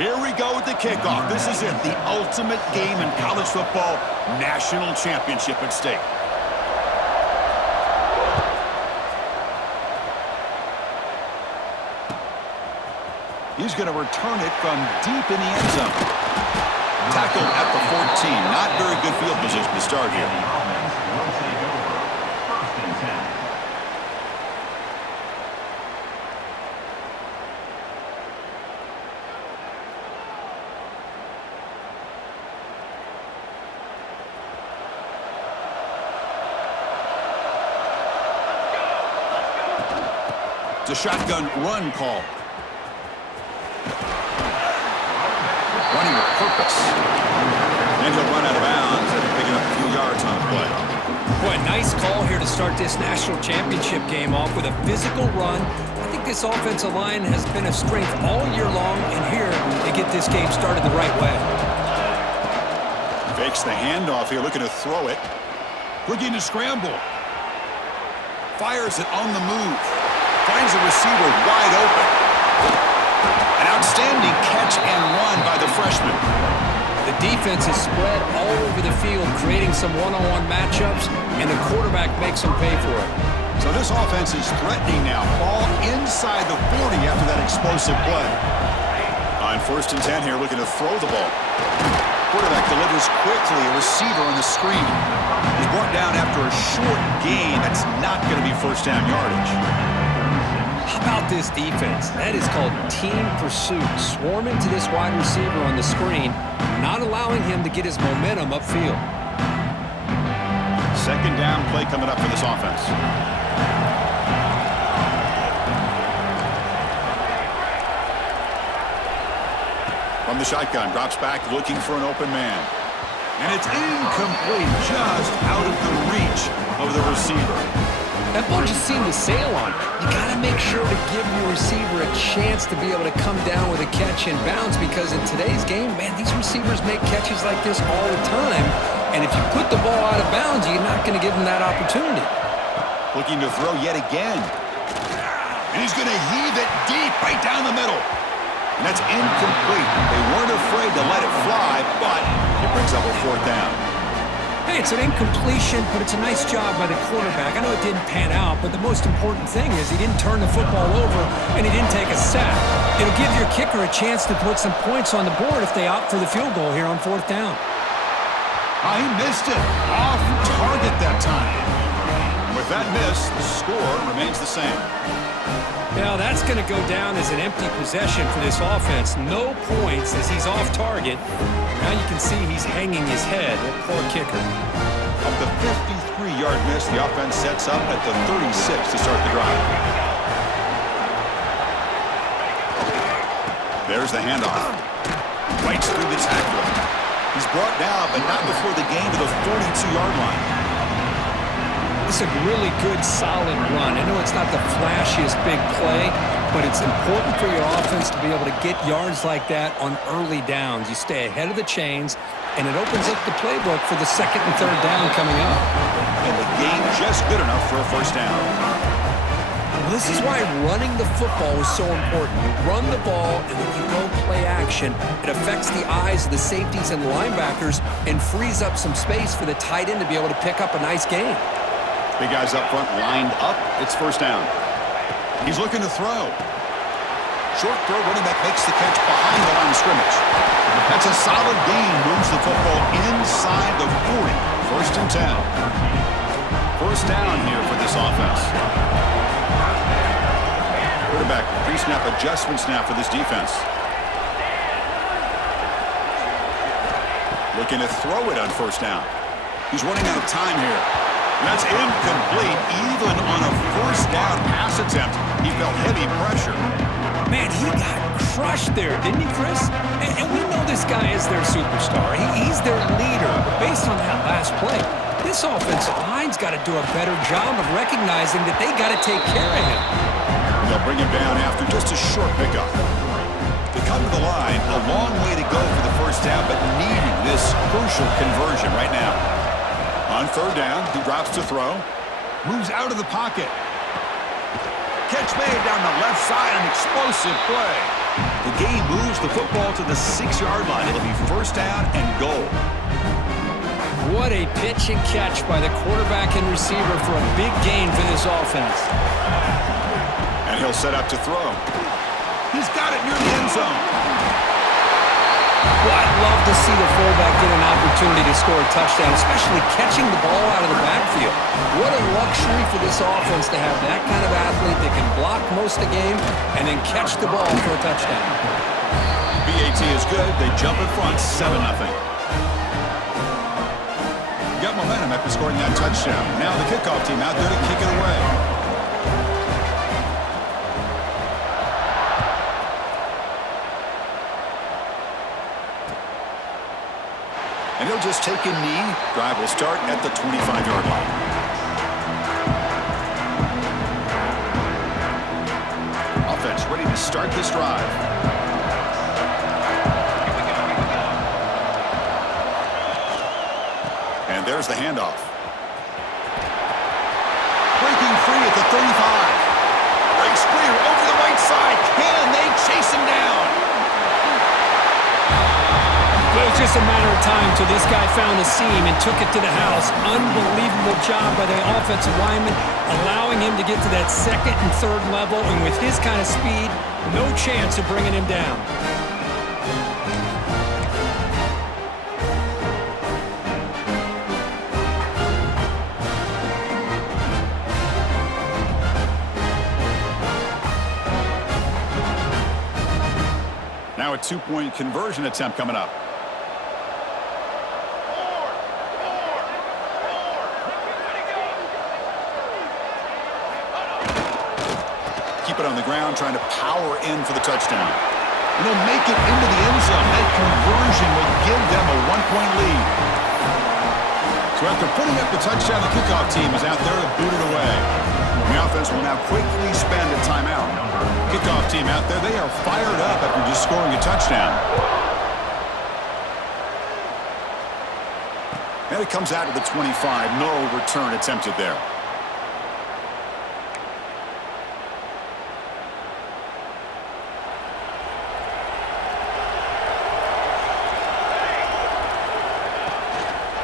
Here we go with the kickoff. This is it, the ultimate game in college football, national championship at stake. He's going to return it from deep in the end zone. Tackled at the 14. Not very good field position to start here. It's a shotgun run call. Running with purpose. And he'll run out of bounds and picking up a few yards on the play. Boy, nice call here to start this national championship game off with a physical run. I think this offensive line has been a strength all year long, and here they get this game started the right way. Fakes the handoff here, looking to throw it. Looking to scramble. Fires it on the move. Finds a receiver wide open. An outstanding catch and run by the freshman. The defense is spread all over the field, creating some one-on-one matchups, and the quarterback makes them pay for it. So this offense is threatening now. Ball inside the 40 after that explosive play. On 1st and 10 here, looking to throw the ball. Quarterback delivers quickly, a receiver on the screen. He's brought down after a short gain. That's not going to be first down yardage. How about this defense? That is called team pursuit. Swarming to this wide receiver on the screen, not allowing him to get his momentum upfield. Second down play coming up for this offense. From the shotgun, drops back looking for an open man. And it's incomplete, just out of the reach of the receiver. That ball just seemed to sail on it. You got to make sure to give your receiver a chance to be able to come down with a catch and bounce, because in today's game, man, these receivers make catches like this all the time. And if you put the ball out of bounds, you're not going to give them that opportunity. Looking to throw yet again. And he's going to heave it deep right down the middle. And that's incomplete. They weren't afraid to let it fly, but it brings up a 4th down. Hey, it's an incompletion, but it's a nice job by the quarterback. I know it didn't pan out, but the most important thing is he didn't turn the football over and he didn't take a sack. It'll give your kicker a chance to put some points on the board if they opt for the field goal here on 4th down. He missed it. Off target that time. With that miss, the score remains the same. Now that's going to go down as an empty possession for this offense. No points as he's off target. Now you can see he's hanging his head. That poor kicker. Off the 53-yard miss, the offense sets up at the 36 to start the drive. There's the handoff. Bites through the tackle. He's brought down, but not before the gain to the 42-yard line. It's a really good, solid run. I know it's not the flashiest big play, but it's important for your offense to be able to get yards like that on early downs. You stay ahead of the chains, and it opens up the playbook for the 2nd and 3rd down coming up. And the game just good enough for a first down. Well, this is why running the football is so important. You run the ball, and then you go play action. It affects the eyes of the safeties and linebackers and frees up some space for the tight end to be able to pick up a nice gain. Big guys up front lined up. It's first down. He's looking to throw. Short throw, running back makes the catch behind the line of scrimmage. That's a solid gain. Moves the football inside the 40. 1st and 10. First down here for this offense. Quarterback pre-snap adjustment snap for this defense. Looking to throw it on 1st down. He's running out of time here. That's incomplete. Even on a 1st down pass attempt, he felt heavy pressure. Man, he got crushed there, didn't he, Chris? And we know this guy is their superstar. He's their leader. But based on that last play, this offensive line's got to do a better job of recognizing that they got to take care of him. They'll bring him down after just a short pickup. They come to the line, a long way to go for the first down, but needing this crucial conversion right now. On 3rd down, he drops to throw. Moves out of the pocket. Catch made down the left side, an explosive play. The game moves the football to the 6-yard line. It'll be first down and goal. What a pitch and catch by the quarterback and receiver for a big gain for this offense. And he'll set up to throw. He's got it near the end zone. Well, I'd love to see the fullback get an opportunity to score a touchdown, especially catching the ball out of the backfield. What a luxury for this offense to have that kind of athlete that can block most of the game and then catch the ball for a touchdown. BAT is good. They jump in front, 7-0. Got momentum after scoring that touchdown. Now the kickoff team out there to kick it away. And he'll just take a knee. Drive will start at the 25-yard line. Offense ready to start this drive. And there's the handoff. Breaking free at the 35. Breaks free over the right side. Can they chase him down? It was just a matter of time till this guy found the seam and took it to the house. Unbelievable job by the offensive lineman, allowing him to get to that second and third level, and with his kind of speed, no chance of bringing him down. Now a 2-point conversion attempt coming up. Keep it on the ground, trying to power in for the touchdown. And they'll make it into the end zone. That conversion will give them a 1-point lead. So after putting up the touchdown, the kickoff team is out there to boot it away. The offense will now quickly spend a timeout. Kickoff team out there, they are fired up after just scoring a touchdown. And it comes out to the 25. No return attempted there.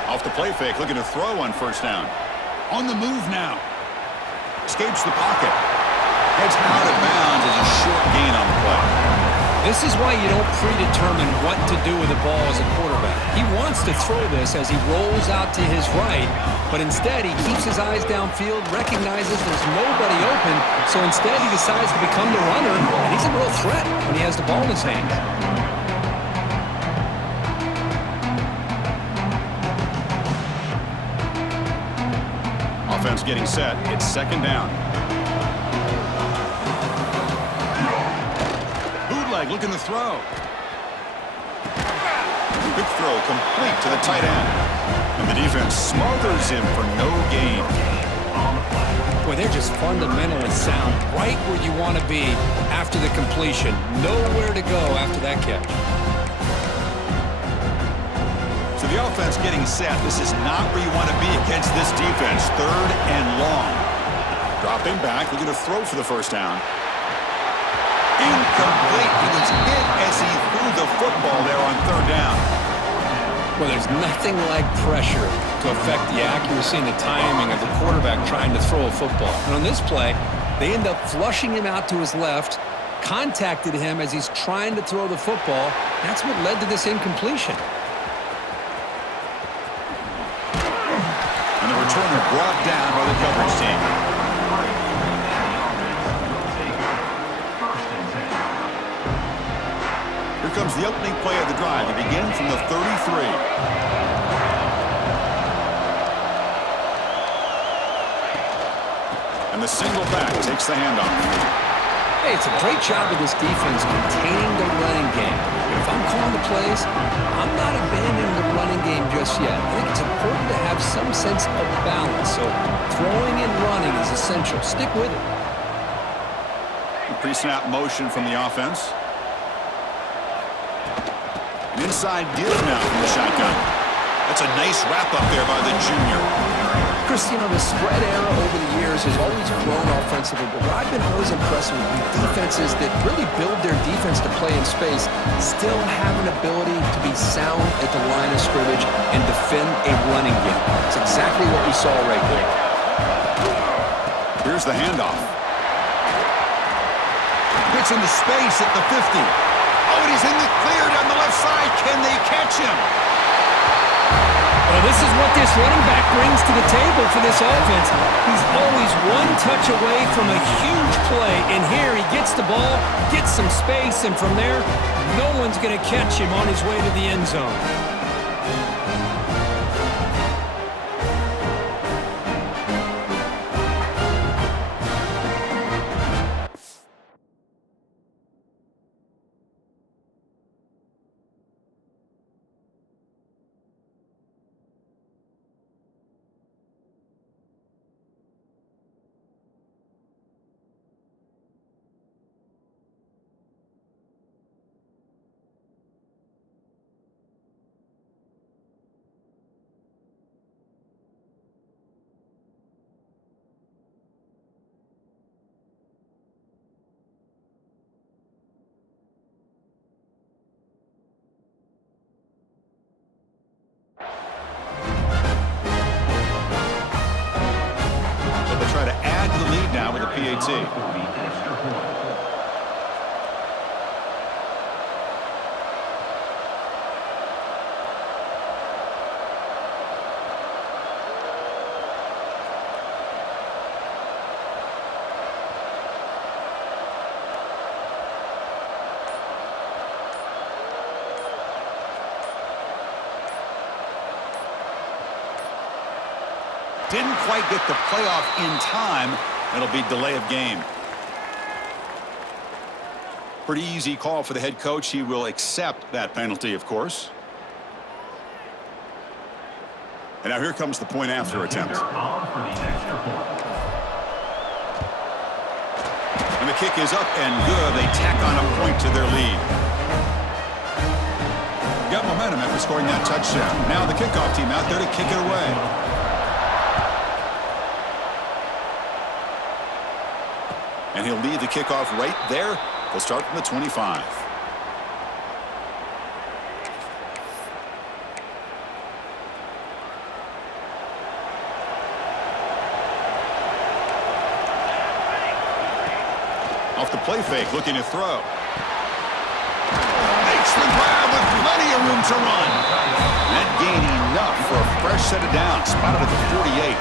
Off the play fake, looking to throw on first down. On the move now. Escapes the pocket. Heads out of bounds as a short gain on the play. This is why you don't predetermine what to do with the ball as a quarterback. He wants to throw this as he rolls out to his right, but instead he keeps his eyes downfield, recognizes there's nobody open, so instead he decides to become the runner, and he's a real threat when he has the ball in his hands. Offense getting set. It's second down. Bootleg looking to throw. Quick throw complete to the tight end. And the defense smothers him for no gain. Boy, they're just fundamentally sound, right where you want to be after the completion. Nowhere to go after that catch. So the offense getting set. This is not where you want to be against this defense. Third and long. Dropping back, looking to throw for the first down. Incomplete. He was hit as he threw the football there on third down. Well, there's nothing like pressure to affect the accuracy and the timing of the quarterback trying to throw a football. And on this play, they end up flushing him out to his left, contacted him as he's trying to throw the football. That's what led to this incompletion. And the returner brought down by the coverage team. Here comes the opening play of the drive. It begins from the 33. And the single back takes the handoff. Hey, it's a great job of this defense containing the running game. If I'm calling the plays, I'm not abandoning the running game just yet. I think it's important to have some sense of balance. So throwing and running is essential. Stick with it. Pre-snap motion from the offense. An inside give now from the shotgun. That's a nice wrap up there by the junior. Chris, you know, the spread era over the years years has always grown offensively, but what I've been always impressed with defenses that really build their defense to play in space still have an ability to be sound at the line of scrimmage and defend a running game. It's exactly what we saw right there. Here's the handoff. Gets into space at the 50. Oh, and he's in the clear down the left side. Can they catch him? Well, this is what this running back brings to the table for this offense. He's always one touch away from a huge play, and here he gets the ball, gets some space, and from there, no one's going to catch him on his way to the end zone. Try to add to the lead now with a PAT. Didn't quite get the playoff in time. It'll be delay of game. Pretty easy call for the head coach. He will accept that penalty, of course. And now here comes the point after attempt. And the kick is up and good. They tack on a point to their lead. Got momentum after scoring that touchdown. Now the kickoff team out there to kick it away. And he'll lead the kickoff right there. They'll start from the 25. Off the play fake, looking to throw. Makes the grab with plenty of room to run. That gain enough for a fresh set of downs. Spotted at the 48.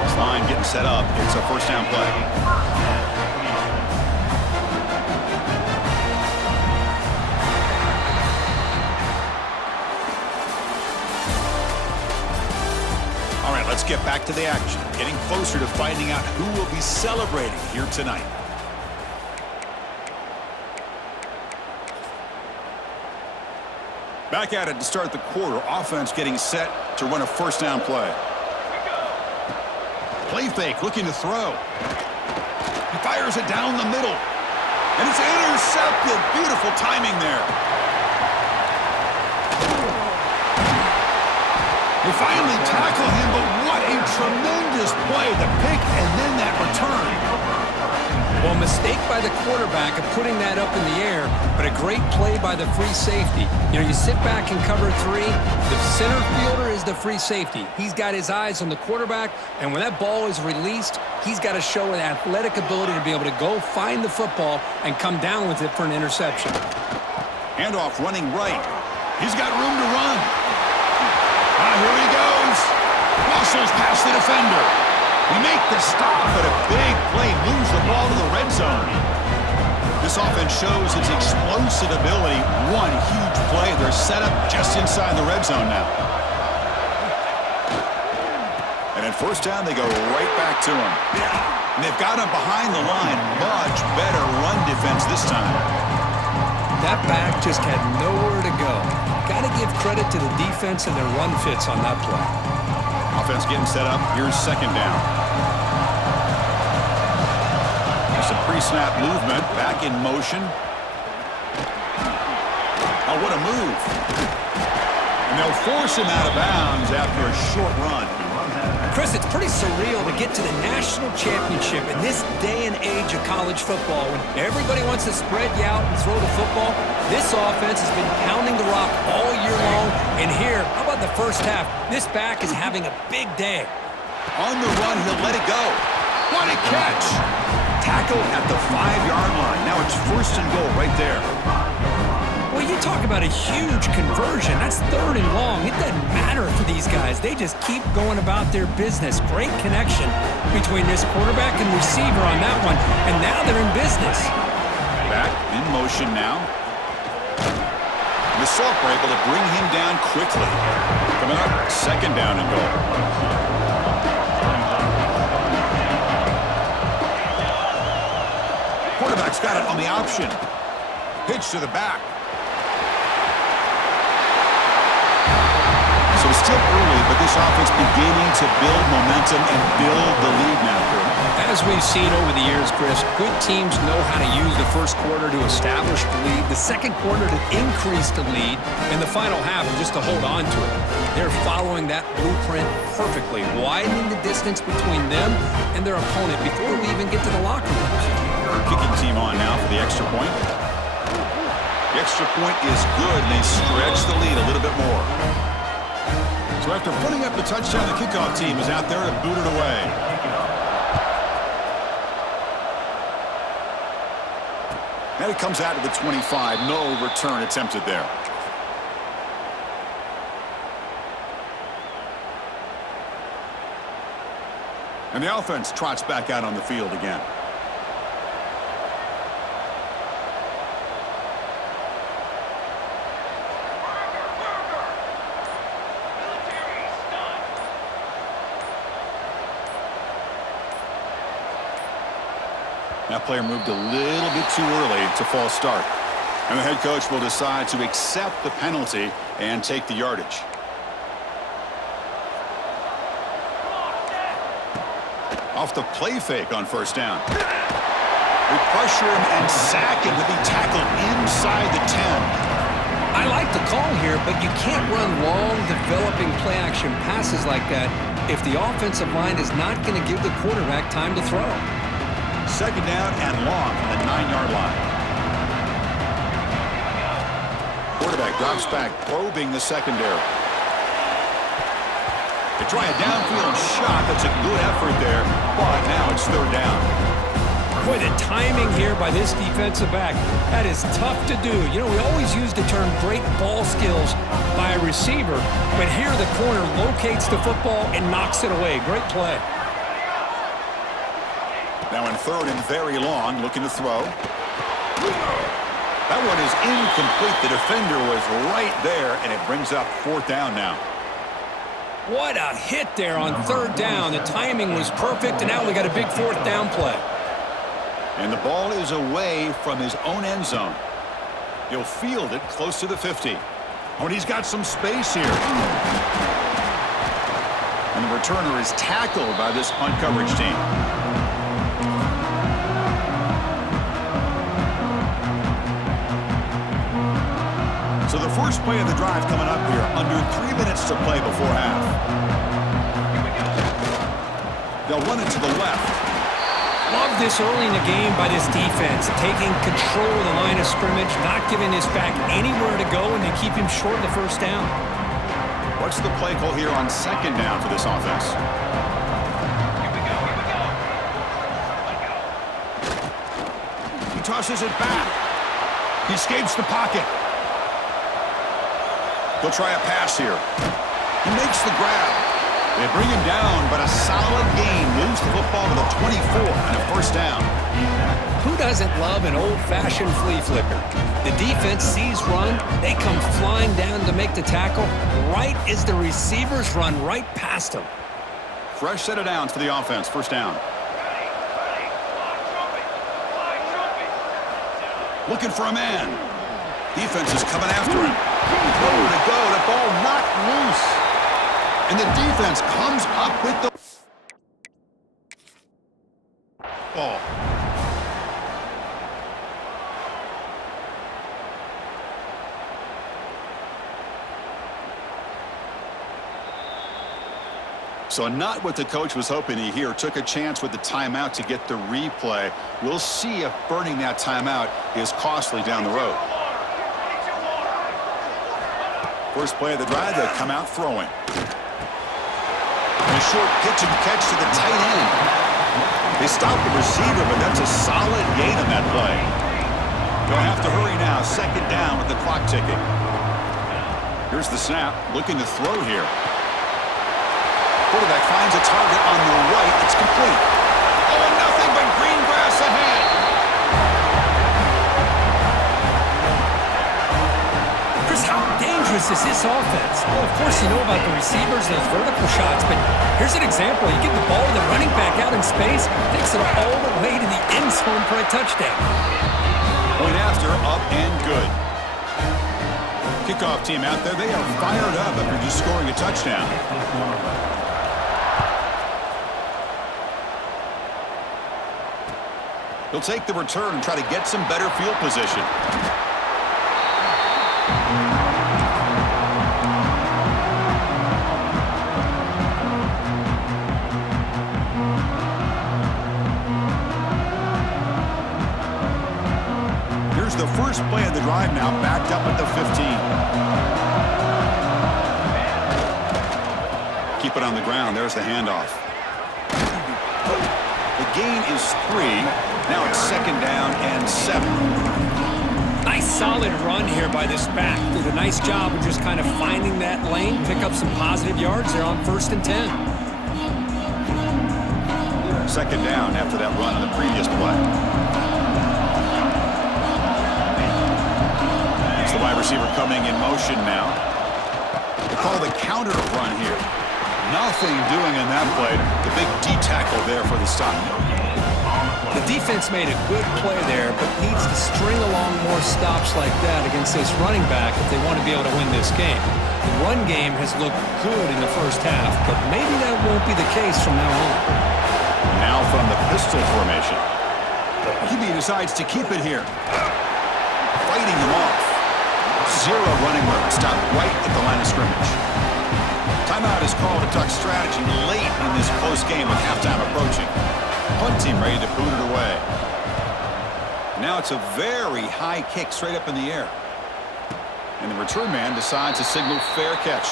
This line getting set up. It's a first down play. Let's get back to the action. Getting closer to finding out who will be celebrating here tonight. Back at it to start the quarter. Offense getting set to run a first down play. Play fake, looking to throw. He fires it down the middle. And it's intercepted. Beautiful timing there. They finally tackle him, but what a tremendous play. The pick and then that return. Well, mistake by the quarterback of putting that up in the air, but a great play by the free safety. You know, you sit back and cover three. The center fielder is the free safety. He's got his eyes on the quarterback, and when that ball is released, he's got to show an athletic ability to be able to go find the football and come down with it for an interception. Handoff running right. He's got room to run. Here he goes. Muscles past the defender. He make the stop, but a big play moves the ball to the red zone. This offense shows its explosive ability. One huge play. They're set up just inside the red zone now. And at first down, they go right back to him. And they've got him behind the line. Much better run defense this time. That back just had nowhere to go. Got to give credit to the defense and their run fits on that play. Offense getting set up. Here's second down. There's some pre-snap movement. Back in motion. Oh, what a move. And they'll force him out of bounds after a short run. Chris, it's pretty surreal to get to the national championship in this day and age of college football when everybody wants to spread you out and throw the football. This offense has been pounding the rock all year long, and here, how about the first half? This back is having a big day. On the run, he'll let it go. What a catch! Tackle at the 5-yard line. Now it's first and goal right there. Well, you talk about a huge conversion. That's 3rd and long. It doesn't matter for these guys. They just keep going about their business. Great connection between this quarterback and receiver on that one, and now they're in business. Back in motion now. The Salk were able to bring him down quickly. Coming up, 2nd down and goal. Quarterback's got it on the option. Pitch to the back. So it's still early, but this offense beginning to build momentum and build the lead now. As we've seen over the years, Chris, good teams know how to use the first quarter to establish the lead, the second quarter to increase the lead, and the final half just to hold on to it. They're following that blueprint perfectly, widening the distance between them and their opponent before we even get to the locker rooms. Kicking team on now for the extra point. The extra point is good, and they stretch the lead a little bit more. So after putting up the touchdown, the kickoff team is out there to boot it away. And it comes out of the 25. No return attempted there. And the offense trots back out on the field again. That player moved a little bit too early to false start. And the head coach will decide to accept the penalty and take the yardage. Off the play fake on 1st down. We pressure him and sack him to be tackled inside the 10. I like the call here, but you can't run long, developing play-action passes like that if the offensive line is not going to give the quarterback time to throw. 2nd down and long from the 9-yard line. Quarterback drops back, probing the secondary. They try a downfield shot. That's a good effort there, but now it's 3rd down. Boy, the timing here by this defensive back, that is tough to do. You know, we always use the term great ball skills by a receiver, but here the corner locates the football and knocks it away. Great play. Now in 3rd and very long, looking to throw. That one is incomplete. The defender was right there, and it brings up 4th down now. What a hit there on 3rd down. The timing was perfect, and now we got a big 4th down play. And the ball is away from his own end zone. He'll field it close to the 50. Oh, and he's got some space here. And the returner is tackled by this punt coverage team. So the first play of the drive coming up here, under 3 minutes to play before half. They'll run it to the left. Love this early in the game by this defense, taking control of the line of scrimmage, not giving this back anywhere to go, and they keep him short of the 1st down. What's the play call here on 2nd down for this offense? He tosses it back. He escapes the pocket. He'll try a pass here. He makes the grab. They bring him down, but a solid gain moves the football to the 24 and a 1st down. Who doesn't love an old-fashioned flea flicker? The defense sees run, they come flying down to make the tackle, right as the receivers run right past them. Fresh set of downs for the offense, 1st down. Looking for a man. Defense is coming after him. Nowhere to go. The ball knocked loose. And the defense comes up with the ball. So not what the coach was hoping to hear. Took a chance with the timeout to get the replay. We'll see if burning that timeout is costly down the road. First play of the drive, they come out throwing. And a short pitch and catch to the tight end. They stop the receiver, but that's a solid gain on that play. They'll have to hurry now. Second down with the clock ticking. Here's the snap. Looking to throw here. Quarterback finds a target on the right. It's complete. Oh, and nothing but green grass ahead. Chris, how dangerous is this offense? Well, of course, you know about the receivers, those vertical shots, but here's an example. You get the ball to the running back out in space, takes it all the way to the end zone for a touchdown. Point after, up and good. Kickoff team out there. They are fired up after just scoring a touchdown. He'll take the return and try to get some better field position. Here's the first play of the drive now, backed up at the 15. Keep it on the ground. There's the handoff. The gain is 3. Now it's second down and 7. Nice solid run here by this back. Did a nice job of just kind of finding that lane, pick up some positive yards there on 1st and 10. Second down after that run on the previous play. It's the wide receiver coming in motion now. They call the counter run here. Nothing doing in that play. The big D tackle there for the stop. The defense made a good play there, but needs to string along more stops like that against this running back if they want to be able to win this game. The run game has looked good in the first half, but maybe that won't be the case from now on. Now from the pistol formation. He decides to keep it here. Fighting them off. 0 running room. Stopped right at the line of scrimmage. Timeout is called to duck strategy late in this close game with halftime approaching. Punt team ready to boot it away. Now it's a very high kick straight up in the air. And the return man decides to signal fair catch.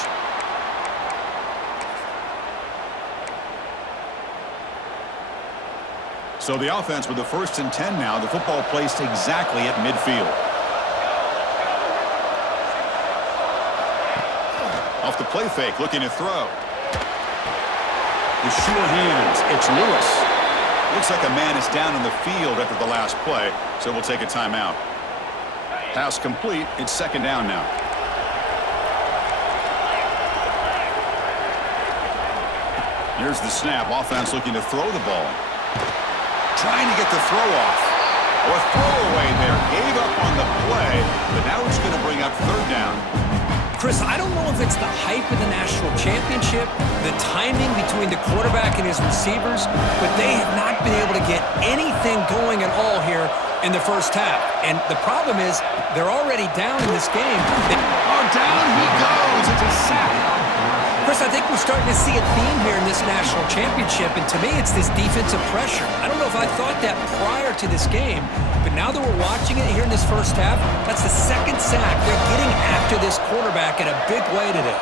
So the offense with the 1st and 10 now. The football placed exactly at midfield. Off the play fake, looking to throw. The sure hands. It's Lewis. Looks like a man is down in the field after the last play, so we'll take a timeout. Pass complete. It's second down now. Here's the snap. Offense looking to throw the ball. Trying to get the throw off. Or throwaway there. Gave up on the play, but now it's going to bring up third down. Chris, I don't know if it's the hype of the national championship, the timing between the quarterback and his receivers, but they have not been able to get anything going at all here in the first half. And the problem is they're already down in this game. Oh, down he goes. It's a sack. Chris, I think we're starting to see a theme here in this national championship, and to me it's this defensive pressure. I don't know if I thought that prior to this game, but now that we're watching it here in this first half, that's the second sack. They're getting after this quarterback in a big way today.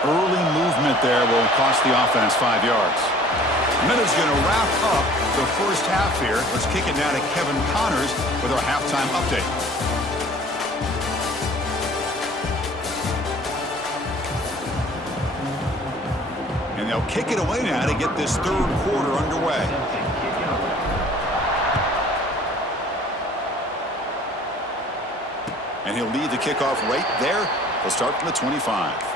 Early movement there will cost the offense 5 yards. Minute's going to wrap up the first half here. Let's kick it now to Kevin Connors with our halftime update. And they'll kick it away now to get this third quarter underway. And he'll lead the kickoff right there. They'll start from the 25.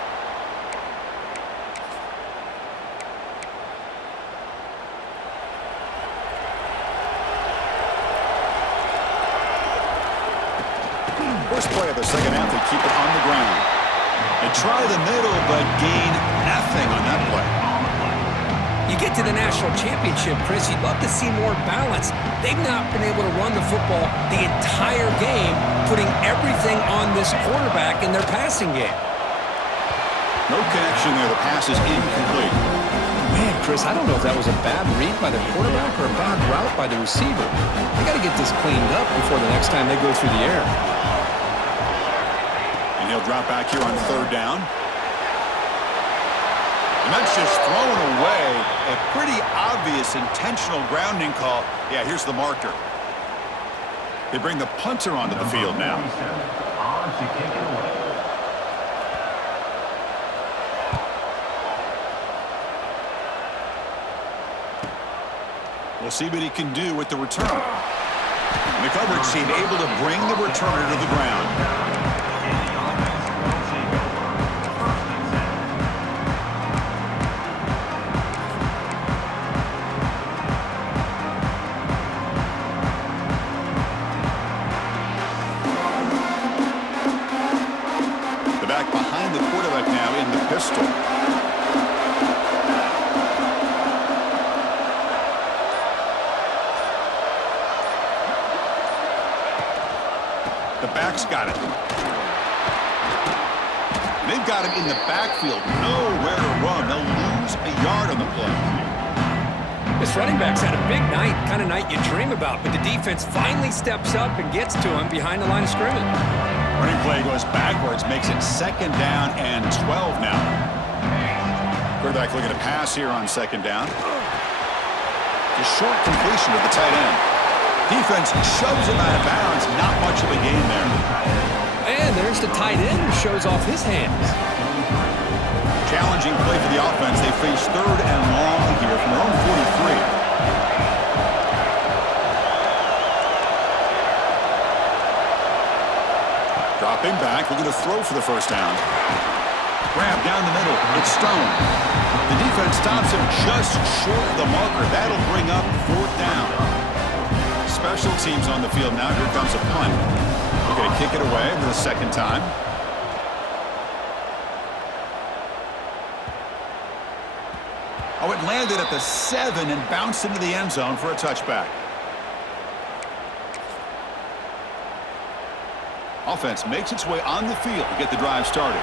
First play of the second half, they keep it on the ground. They try the middle, but gain nothing on that play. You get to the national championship, Chris, you'd love to see more balance. They've not been able to run the football the entire game, putting everything on this quarterback in their passing game. No connection there. The pass is incomplete. Man, Chris, I don't know if that was a bad read by the quarterback or a bad route by the receiver. They got to get this cleaned up before the next time they go through the air. And he'll drop back here on third down. And that's just thrown away. A pretty obvious intentional grounding call. Yeah, here's the marker. They bring the punter onto the field now. We'll see what he can do with the return. The coverage team able to bring the returner to the ground. The back behind the quarterback now in the pistol. The back's got it. They've got him in the backfield. Nowhere to run. They'll lose a yard on the play. This running back's had a big night, kind of night you dream about, but the defense finally steps up and gets to him behind the line of scrimmage. Running play goes backwards, makes it 2nd down and 12 now. Quarterback looking to pass here on 2nd down. A short completion to the tight end. Defense shoves him out of bounds. Not much of a gain there. And there's the tight end who shows off his hands. Challenging play for the offense. They face 3rd and long here from their own 43. Dropping back, looking to throw for the 1st down. Grab down the middle. It's Stone. The defense stops him just short of the marker. That'll bring up 4th down. Special teams on the field now. Here comes a punt. We're going to kick it away for the 2nd time. Oh, it landed at the 7 and bounced into the end zone for a touchback. Offense makes its way on the field to get the drive started.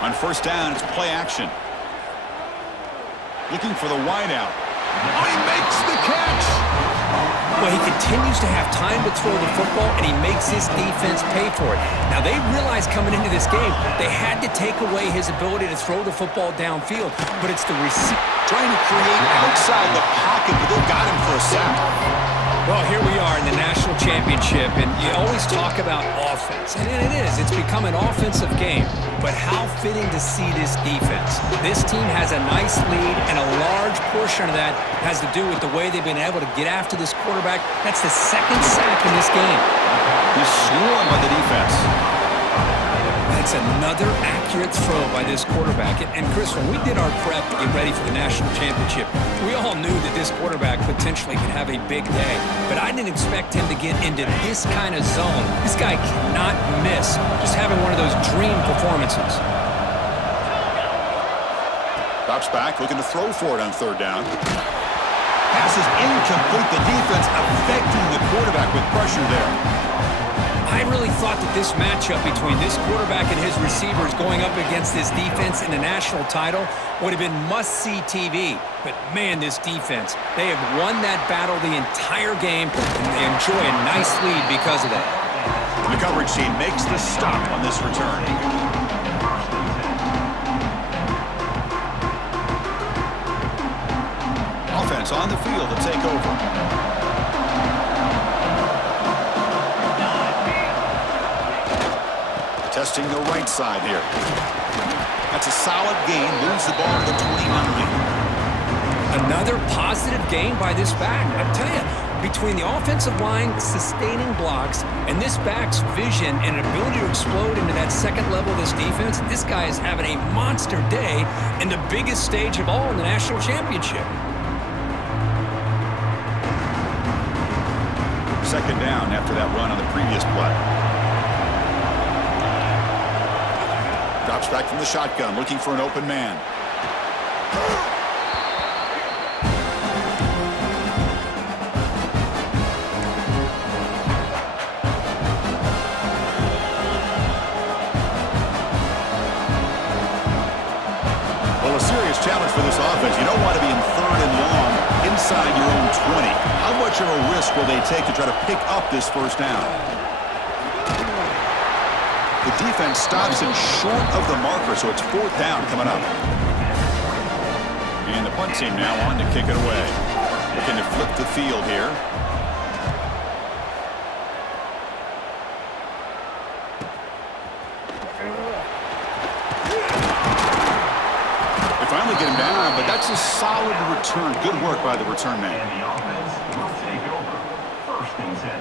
On 1st down, it's play action. Looking for the wideout. Oh, he makes the catch! Well, he continues to have time to throw the football, and he makes his defense pay for it. Now, they realized coming into this game, they had to take away his ability to throw the football downfield, but it's the receiver trying to create outside the pocket, but they've got him for a sack. Well, here we are in the national championship, and you always talk about offense, and it is. It's become an offensive game, but how fitting to see this defense. This team has a nice lead, and a large portion of that has to do with the way they've been able to get after this quarterback. That's the 2nd sack in this game. He's swarmed by the defense. That's another accurate throw by this quarterback. And Chris, when we did our prep to get ready for the national championship, we all knew that this quarterback potentially could have a big day. But I didn't expect him to get into this kind of zone. This guy cannot miss. Just having one of those dream performances. Drops back, looking to throw for it on 3rd down. Pass is incomplete. The defense affecting the quarterback with pressure there. I really thought that this matchup between this quarterback and his receivers going up against this defense in the national title would have been must-see TV. But, man, this defense, they have won that battle the entire game, and they enjoy a nice lead because of that. The coverage team makes the stop on this return. Offense on the field to take over. Testing the right side here. That's a solid gain. Moves the ball to the 29. Another positive gain by this back. I tell you, between the offensive line sustaining blocks and this back's vision and ability to explode into that 2nd level of this defense, this guy is having a monster day in the biggest stage of all in the national championship. Second down after that run on the previous play. Drops back from the shotgun, looking for an open man. Well, a serious challenge for this offense. You don't want to be in third and long inside your own 20. How much of a risk will they take to try to pick up this first down? The defense stops it short of the marker, so it's fourth down coming up. And the punt team now on to kick it away. Looking to flip the field here. They finally get him down, but that's a solid return. Good work by the return man. And the offense will take over. First and 10.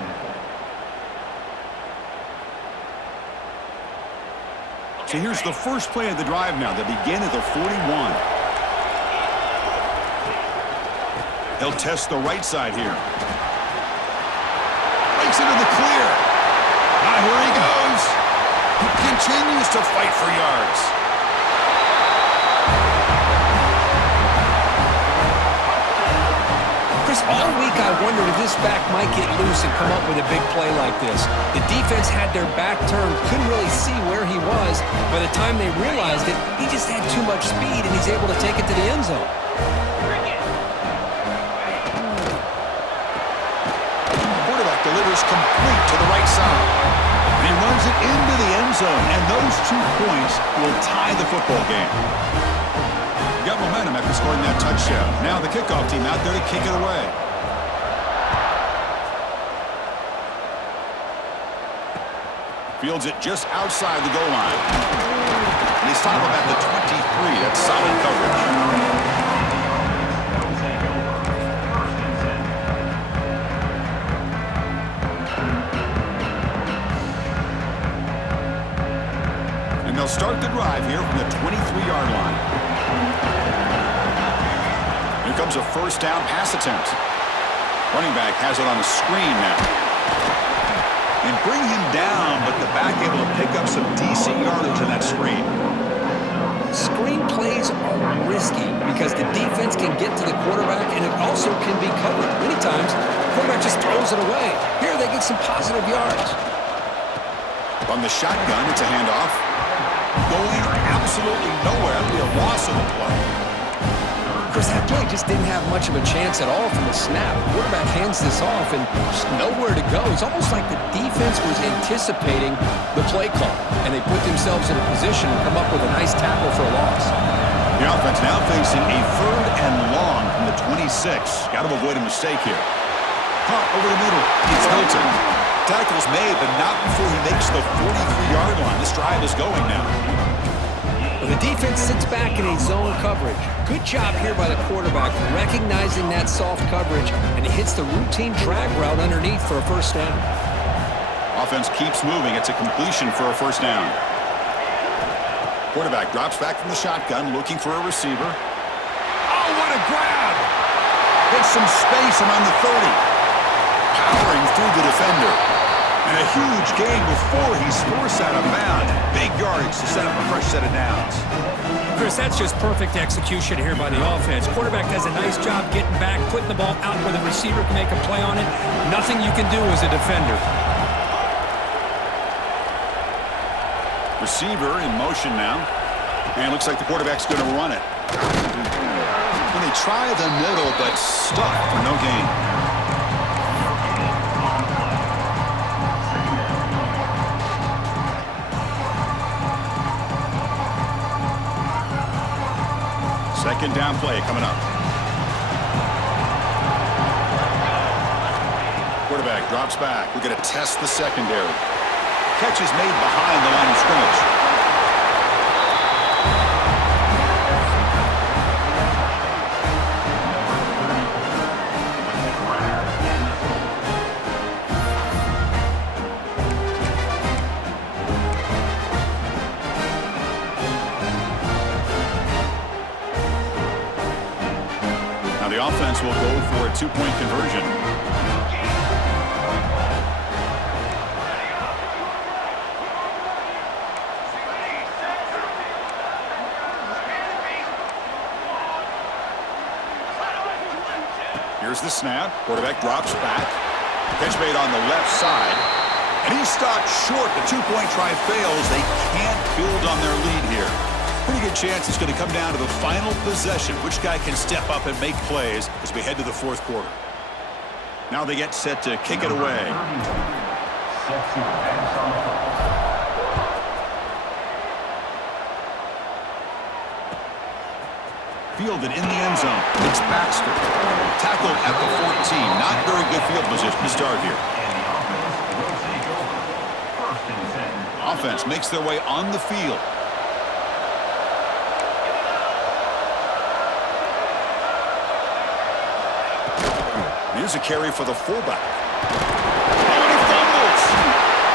So here's the first play of the drive now. They begin at the 41. He'll test the right side here. Breaks into the clear. Here he goes. He continues to fight for yards. Chris, all week I wondered if this back might get loose and come up with a big play like this. The defense had their back turned, couldn't really see where he was. By the time they realized it, he just had too much speed, and he's able to take it to the end zone. Quarterback delivers complete to the right side. And he runs it into the end zone, and those 2 points will tie the football game. Got momentum after scoring that touchdown. Now the kickoff team out there to kick it away. Fields it just outside the goal line. And they stop him at the 23. That's solid coverage. And they'll start the drive here from the 23-yard line. Here comes a first down pass attempt. Running back has it on the screen now. And bring him down, but the back able to pick up some decent yardage in that screen. Screen plays are risky because the defense can get to the quarterback, and it also can be covered. Many times, the quarterback just throws it away. Here they get some positive yards. From the shotgun, it's a handoff. Going absolutely nowhere. That'll be a loss of the play. Chris, that play just didn't have much of a chance at all from the snap. The quarterback hands this off and just nowhere to go. It's almost like the defense was anticipating the play call, and they put themselves in a position to come up with a nice tackle for a loss. The offense now facing a third and long from the 26. Got to avoid a mistake here. Punt over the middle. It's Hilton. Tackle's made, but not before he makes the 43-yard line. This drive is going now. Well, the defense sits back in a zone coverage. Good job here by the quarterback, recognizing that soft coverage, and he hits the routine drag route underneath for a first down. Offense keeps moving. It's a completion for a first down. Quarterback drops back from the shotgun, looking for a receiver. Oh, what a grab! Gets some space around the 30. Powering through the defender. And a huge gain before he's forced out of bounds. Big yardage to set up a fresh set of downs. Chris, that's just perfect execution here by the offense. Quarterback does a nice job getting back, putting the ball out where the receiver can make a play on it. Nothing you can do as a defender. Receiver in motion now. And it looks like the quarterback's going to run it. And they try the middle, but stuck for no gain. Second down play coming up. Quarterback drops back. We're going to test the secondary. Catch is made behind the line of scrimmage. Now the offense will go for a two-point conversion. Here's the snap. Quarterback drops back. Catch made on the left side. And he's stopped short. The two-point try fails. They can't build on their lead here. Pretty good chance it's going to come down to the final possession. Which guy can step up and make plays as we head to the fourth quarter. Now they get set to kick it away. Fielded in the end zone. It's Baxter. Tackled at the 14. Not very good field position to start here. Offense makes their way on the field. Here's a carry for the fullback. And he fumbles.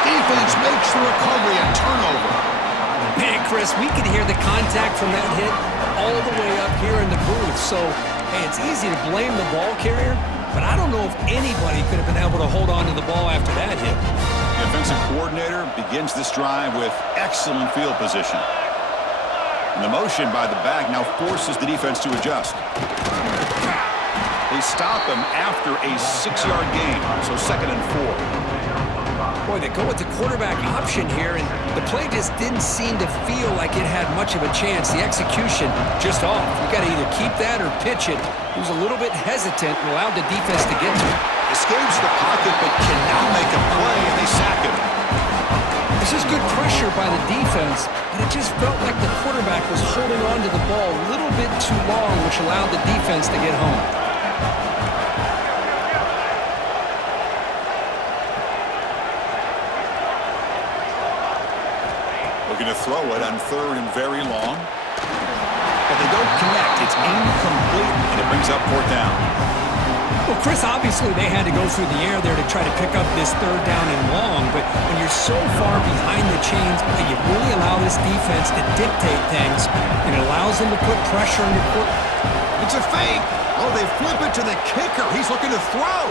Defense makes the recovery and turnover. Man, Chris, we could hear the contact from that hit all the way up here in the booth. So, hey, it's easy to blame the ball carrier, but I don't know if anybody could have been able to hold on to the ball after that hit. The offensive coordinator begins this drive with excellent field position. And the motion by the back now forces the defense to adjust. They stop him after a 6-yard gain, so 2nd and 4. Boy, they go with the quarterback option here, and the play just didn't seem to feel like it had much of a chance. The execution just off. You got to either keep that or pitch it. He was a little bit hesitant and allowed the defense to get to him. Escapes the pocket, but can now make a play, and they sack him. This is good pressure by the defense, but it just felt like the quarterback was holding on to the ball a little bit too long, which allowed the defense to get home. Looking to throw it on 3rd and very long. But they don't connect. It's incomplete, and it brings up 4th down. Well, Chris, obviously they had to go through the air there to try to pick up this 3rd down and long, but when you're so far behind the chains, you really allow this defense to dictate things, and it allows them to put pressure on your court. It's a fake. Oh, they flip it to the kicker. He's looking to throw.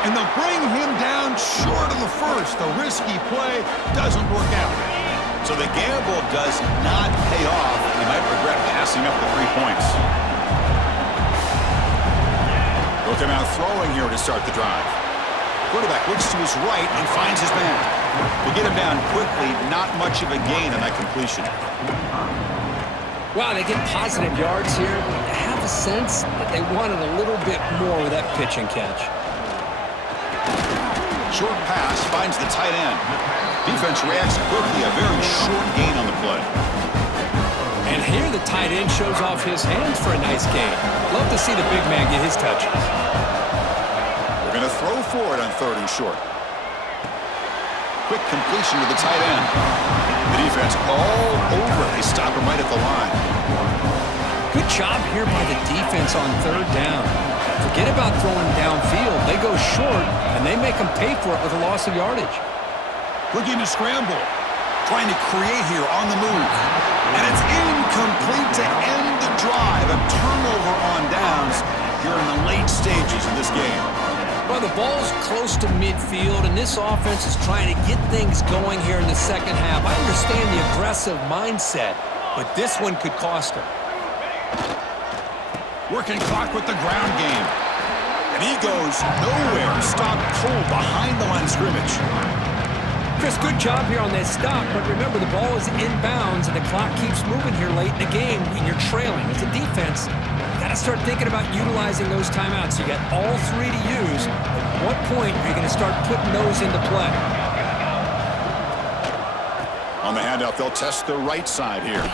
And they'll bring him down short of the first. The risky play doesn't work out. So the gamble does not pay off. He might regret passing up the 3 points. They'll come out throwing here to start the drive. Quarterback looks to his right and finds his man. To get him down quickly, not much of a gain on that completion. Wow, they get positive yards here. I have a sense that they wanted a little bit more with that pitch and catch. Short pass finds the tight end. Defense reacts quickly. A very short gain on the play. And here the tight end shows off his hands for a nice gain. Love to see the big man get his touches. They're going to throw for it on 3rd and short. Quick completion to the tight end. The defense all over. They stop him right at the line. Good job here by the defense on 3rd down. Forget about throwing downfield. They go short, and they make them pay for it with a loss of yardage. Looking to scramble. Trying to create here on the move. And it's incomplete to end the drive. A turnover on downs here in the late stages of this game. Well, the ball's close to midfield, and this offense is trying to get things going here in the second half. I understand the aggressive mindset, but this one could cost them. Working clock with the ground game. And he goes nowhere. Stopped cold behind the line of scrimmage. Chris, good job here on that stop, but remember the ball is inbounds and the clock keeps moving here late in the game and you're trailing. As a defense, you got to start thinking about utilizing those timeouts. You got all 3 to use. At what point are you going to start putting those into play? On the handoff, they'll test the right side here.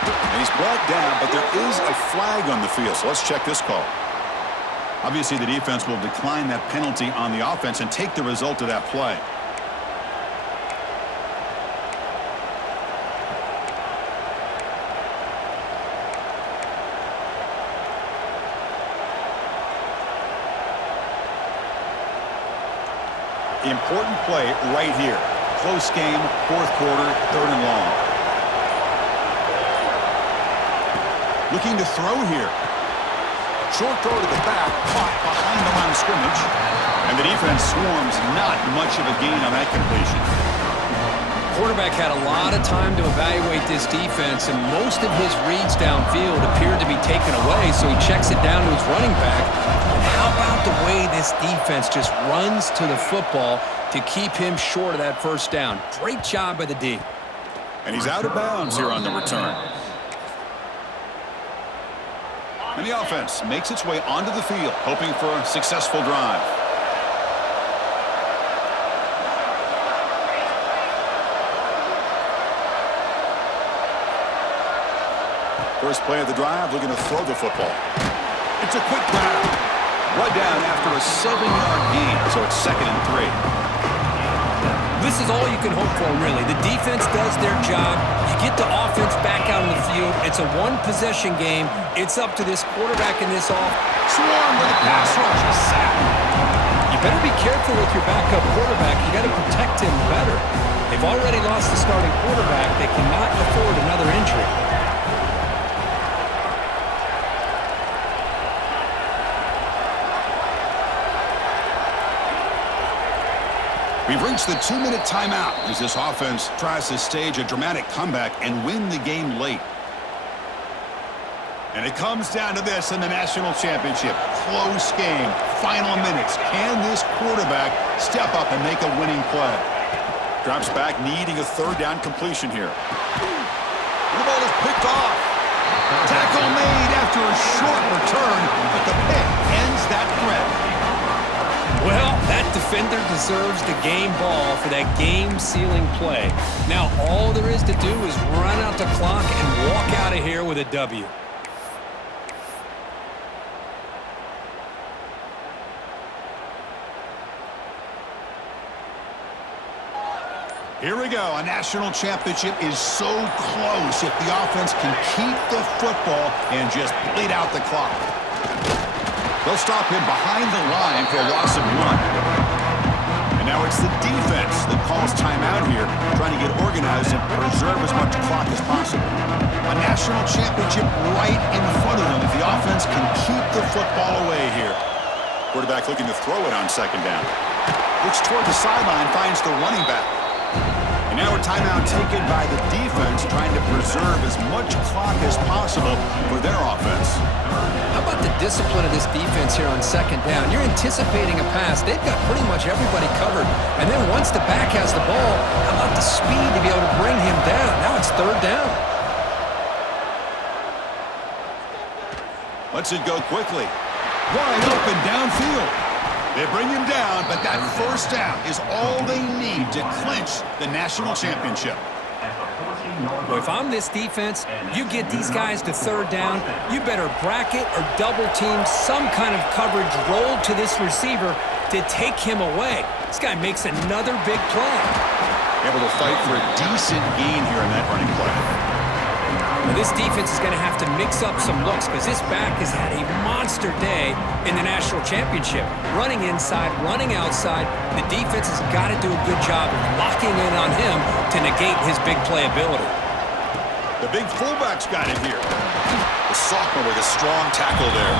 And he's brought down, but there is a flag on the field, so let's check this call. Obviously, the defense will decline that penalty on the offense and take the result of that play. Important play right here. Close game, 4th quarter, 3rd and long. Looking to throw here. Short throw to the back, caught behind the line of scrimmage. And the defense swarms, not much of a gain on that completion. Quarterback had a lot of time to evaluate this defense, and most of his reads downfield appeared to be taken away, so he checks it down to his running back. And how about the way this defense just runs to the football to keep him short of that first down? Great job by the D. And he's out of bounds here on the return. And the offense makes its way onto the field, hoping for a successful drive. First play of the drive, looking to throw the football. It's a quick grab. Brought down after a 7-yard gain, so it's 2nd and 3. This is all you can hope for, really. The defense does their job. You get the offense back out on the field. It's a one-possession game. It's up to this quarterback in this off. Swarm with a pass rush, a sack. You better be careful with your backup quarterback. You got to protect him better. They've already lost the starting quarterback. They cannot afford another injury. We've reached the 2-minute timeout as this offense tries to stage a dramatic comeback and win the game late. And it comes down to this in the national championship. Close game, final minutes. Can this quarterback step up and make a winning play? Drops back, needing a 3rd down completion here. The ball is picked off. Tackle made after a short return, but the pick ends that threat. Well, that defender deserves the game ball for that game-sealing play. Now, all there is to do is run out the clock and walk out of here with a W. Here we go. A national championship is so close if the offense can keep the football and just bleed out the clock. They'll stop him behind the line for a loss of 1. And now it's the defense that calls timeout here, trying to get organized and preserve as much clock as possible. A national championship right in front of them if the offense can keep the football away here. Quarterback looking to throw it on 2nd down. Looks toward the sideline, finds the running back. And now a timeout taken by the defense, trying to preserve as much clock as possible for their offense. How about the discipline of this defense here on 2nd down? You're anticipating a pass. They've got pretty much everybody covered. And then once the back has the ball, how about the speed to be able to bring him down? Now it's 3rd down. Lets it go quickly. Wide open downfield. They bring him down, but that 1st down is all they need to clinch the national championship. Well, if I'm this defense, you get these guys to 3rd down, you better bracket or double team some kind of coverage roll to this receiver to take him away. This guy makes another big play. Able to fight for a decent gain here in that running play. Well, this defense is going to have to mix up some looks because this back has had a monster day in the national championship. Running inside, running outside, the defense has got to do a good job of locking in on him to negate his big play ability. The big fullback's got it here. The sophomore with a strong tackle there.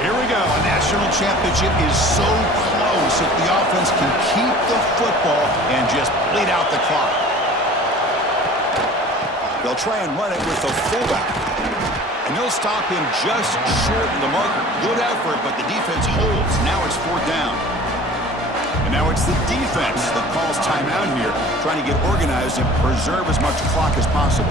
Here we go. A national championship is so close if the offense can keep the football and just bleed out the clock. They'll try and run it with the fullback. And they'll stop him just short of the marker. Good effort, but the defense holds. Now it's 4th down. And now it's the defense that calls timeout here, trying to get organized and preserve as much clock as possible.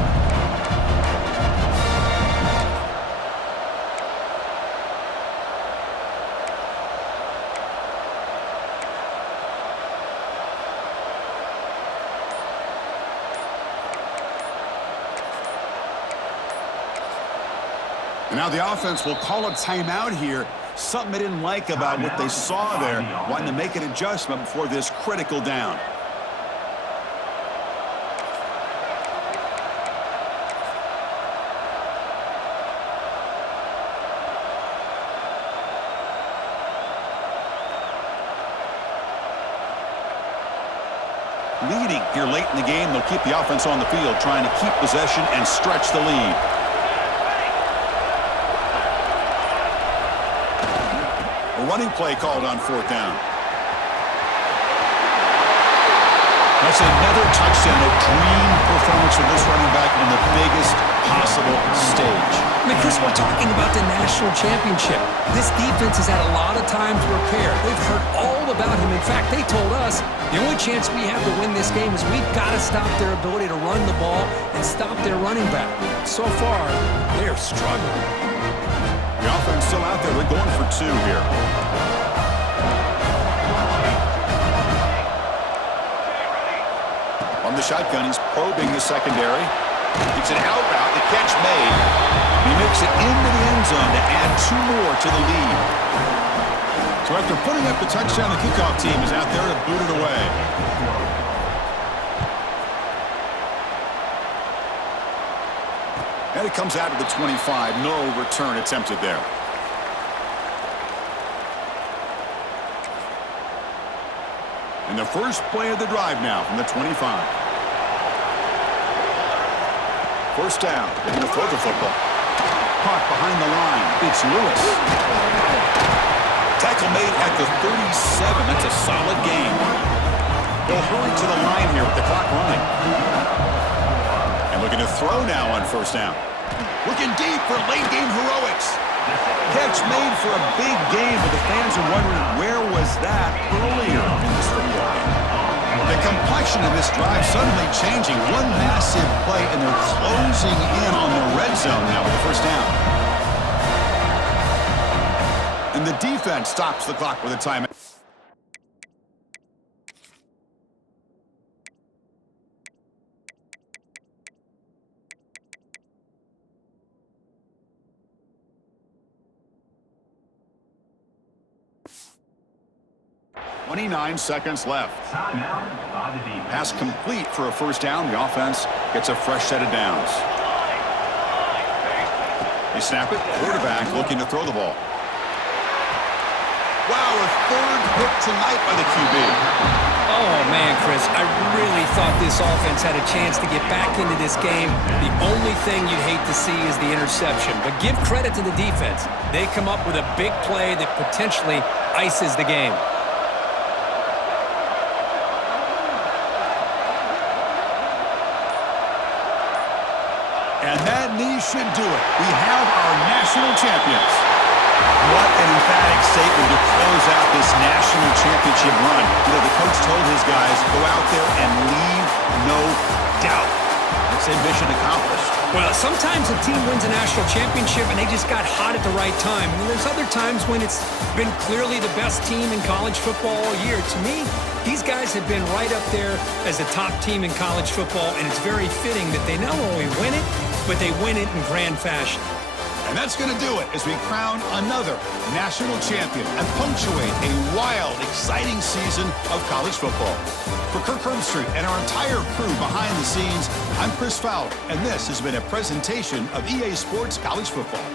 And now the offense will call a timeout here. Something they didn't like about what they saw there, wanting to make an adjustment before this critical down. Leading here late in the game, they'll keep the offense on the field, trying to keep possession and stretch the lead. A running play called on 4th down. That's another touchdown. A dream performance from this running back in the biggest possible stage. I mean, Chris, we're talking about the national championship. This defense has had a lot of time to repair. They've heard all about him. In fact, they told us the only chance we have to win this game is we've got to stop their ability to run the ball and stop their running back. So far, they're struggling. The offense still out there. They're going for 2 here. On the shotgun, he's probing the secondary. It's an out route. The catch made. He makes it into the end zone to add 2 more to the lead. So after putting up the touchdown, the kickoff team is out there to boot it away. And it comes out of the 25. No return attempted there. And the first play of the drive now from the 25. First down. They're going to throw the football. Caught behind the line. It's Lewis. Tackle made at the 37. That's a solid gain. They'll hurry to the line here with the clock running. And looking to throw now on first down. Looking deep for late game heroics. Catch made for a big game, but the fans are wondering where was that earlier in this football game. The complexion of this drive suddenly changing. One massive play, and they're closing in on the red zone now with the first down. And the defense stops the clock with a timeout. Seconds left. Pass complete for a first down. The offense gets a fresh set of downs. They snap it. Quarterback looking to throw the ball. Wow, a 3rd pick tonight by the QB. Oh, man, Chris, I really thought this offense had a chance to get back into this game. The only thing you'd hate to see is the interception. But give credit to the defense. They come up with a big play that potentially ices the game. And that knee should do it. We have our national champions. What an emphatic statement to close out this national championship run. You know, the coach told his guys, go out there and leave no doubt. It's a mission accomplished. Well, sometimes a team wins a national championship and they just got hot at the right time. And there's other times when it's been clearly the best team in college football all year. To me, these guys have been right up there as the top team in college football, and it's very fitting that they not only win it, but they win it in grand fashion. And that's going to do it as we crown another national champion and punctuate a wild, exciting season of college football. For Kirk Herbstreit and our entire crew behind the scenes, I'm Chris Fowler, and this has been a presentation of EA Sports College Football.